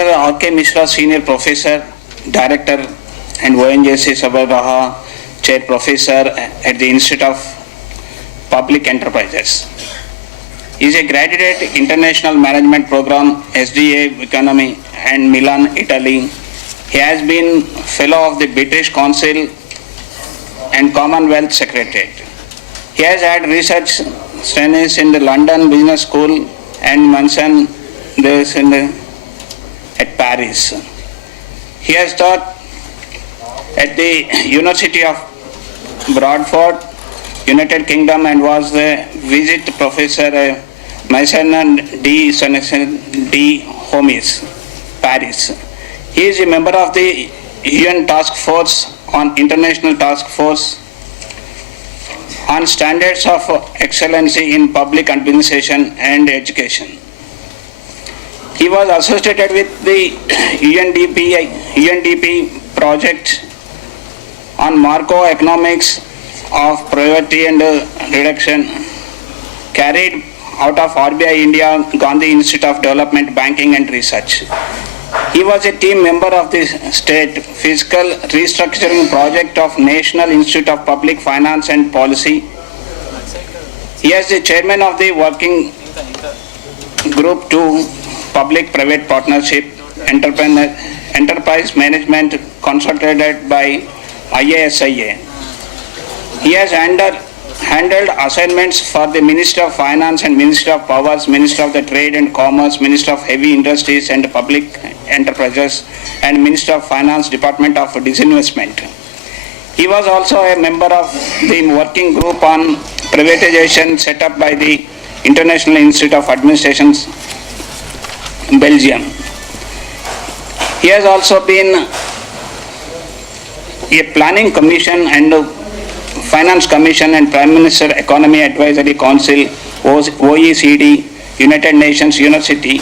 Dr. R.K. Mishra, Senior Professor, Director and ONGC Sabaraha, Chair Professor at the Institute of Public Enterprises. He is a graduate International Management Program, SDA Economy and Milan, Italy. He has been Fellow of the British Council and Commonwealth Secretariat. He has had research studies in the London Business School and Manson at Paris. He has taught at the University of Bradford, United Kingdom, and was the visit professor at Maison de Homies, Paris. He is a member of the UN Task Force on International Task Force on Standards of Excellency in Public Administration and Education. He was associated with the UNDP project on macroeconomics of poverty and reduction, carried out of RBI India, Gandhi Institute of Development, Banking and Research. He was a team member of the State Fiscal Restructuring Project of National Institute of Public Finance and Policy. He is the chairman of the Working Group 2 Public-Private Partnership Enterprise Management consulted by IASIA. He has handled assignments for the Minister of Finance and Minister of Powers, Minister of the Trade and Commerce, Minister of Heavy Industries and Public Enterprises, and Minister of Finance, Department of Disinvestment. He was also a member of the working group on privatization set up by the International Institute of Administration, Belgium. He has also been a planning commission and Finance Commission and Prime Minister Economy Advisory Council, OECD, United Nations University,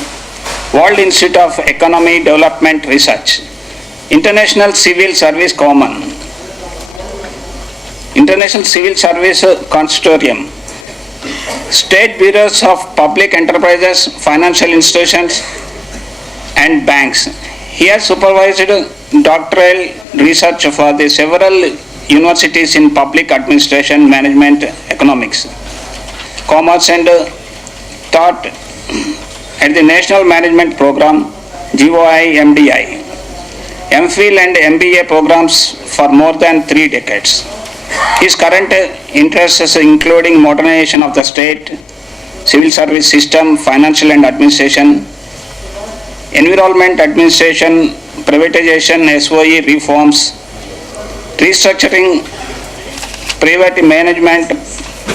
World Institute of Economy Development Research, International Civil Service Common, International Civil Service Consortium, State Bureaus of Public Enterprises, Financial Institutions and Banks. He has supervised doctoral research for the several universities in public administration, management, economics, commerce, and taught at the National Management Program, GOI, MDI, MPhil and MBA programs for more than 3 decades. His current interests including modernization of the state, civil service system, financial and administration, environment administration, privatization, SOE reforms, restructuring, private management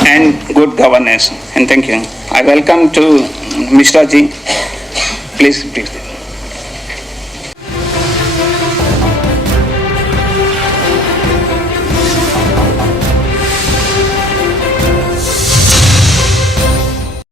and good governance. And thank you. I welcome to Mishra ji. Please.